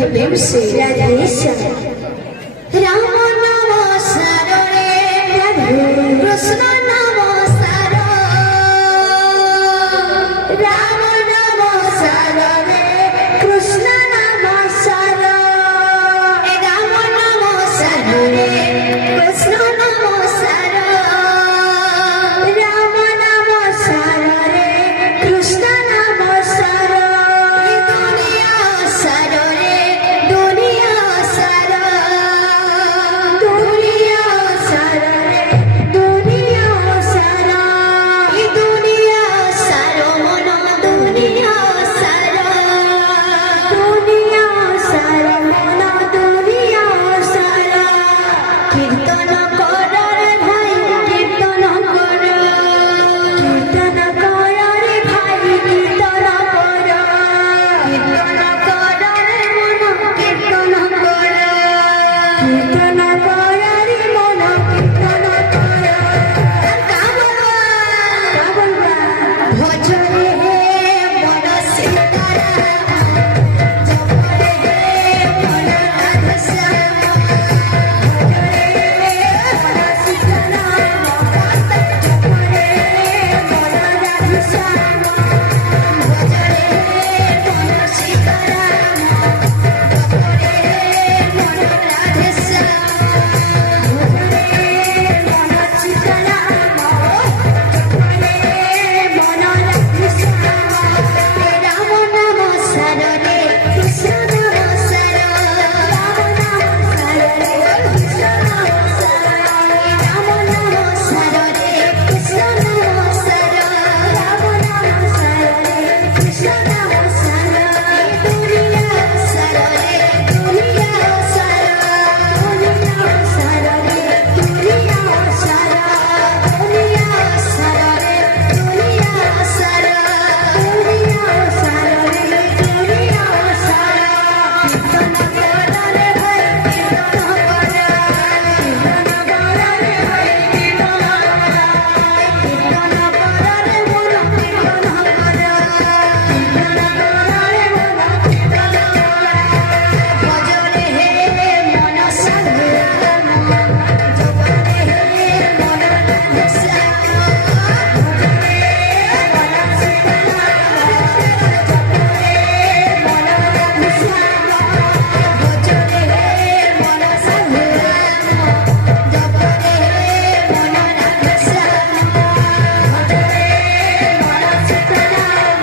प्रेम से राधे श्याम राम नाम सारे प्रभु कृष्ण नाम सारो राम नाम सारे कृष्ण नाम सारो राम नाम सारे कृष्ण नाम सारो राम नाम सारे कृष्ण नाम सारो दुनिया सारो रे दुनिया सारो दुनिया सारो रे दुनिया सारो दुनिया सारो मन दुनिया सारो दुनिया सारो मन दुनिया सारो कीर्तन कर रे भाई कीर्तन कर कीर्तन कर रे भाई कीर्तन कर कीर्तन कर रे मन कीर्तन कर कीर्तन कर रे मन कीर्तन कर का बोलबा भजरे हे मन सीताराम जपरे हे मन राधा श्याम भजरे हे मन सीताराम जपरे हे मन राधा श्याम भजरे हे मन सीताराम जपरे हे मन राधा श्याम भजरे हे मन सीताराम जपरे हे मन राधा श्याम राम नाम सारे कृष्ण नाम सारो राम नाम सारे कृष्ण नाम सारो राम नाम सारे कृष्ण नाम सारो राम नाम सारे कृष्ण नाम सारो दुनिया सारे दुनिया सारो दुनिया सारे दुनिया सारो दुनिया सारे दुनिया सारो दुनिया सारे दुनिया सारो कीर्तन कर रे भाई कीर्तन कर कीर्तन कर रे भाई कीर्तन कर कीर्तन कर रे मन कीर्तन कर कीर्तन कर रे मन कीर्तन कर भजरे हे मन संग्राम जपरे हे मन राधा श्याम भजरे मन सीताराम जपरे मन राधा श्याम भजरे हे मन संग्राम जपरे हे मन राधा श्याम भजरे मन सीताराम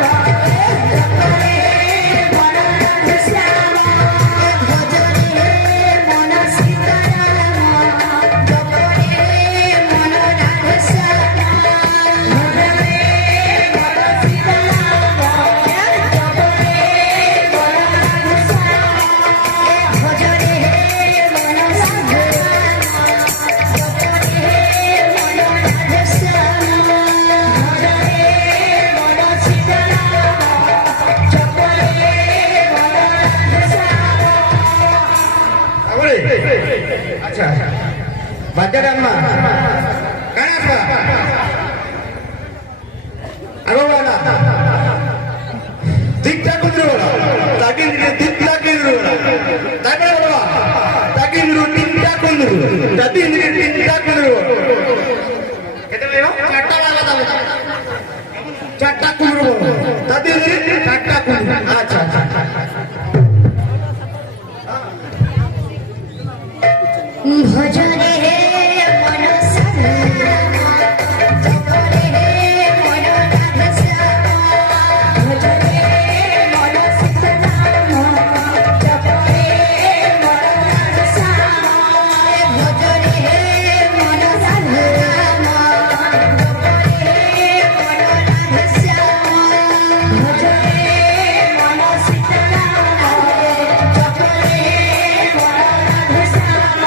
जपरे हे मन राधा श्याम भजरे हे मन सीताराम जपरे हे मन राधा श्याम भजरे मन सीताराम जपरे हे मन राधा श्याम भजरे हे मन संग्राम जपरे हे मन राधा श्याम भजरे मन सीताराम जपरे हे मन राधा श्याम अच्छा बाजारांना काय असं अगो वाला दिक टाकून दिलो ताकी दिक टाकून दिलो ताकी बोला ताकी दिलो दिक टाकून दिलो ताकी दिक टाकून दिलो केते लेवा चाटा वाला दावे चाटा कुंडो ताकी चाटा कुंडो अच्छा भजरे हे मन संग्राम जपरे हे मन राधा श्याम भजरे हे मन सीताराम जपरे हे मन राधा श्याम भजरे हे मन संग्राम जपरे हे मन राधा श्याम भजरे हे मन सीताराम जपरे हे मन राधा श्याम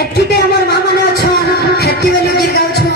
ଏଠିଟେ ଆମର ମା ମାନେ ଅଛନ୍ ହେତି ବେଲୁ ଗୀତ ଗାଉଛୁ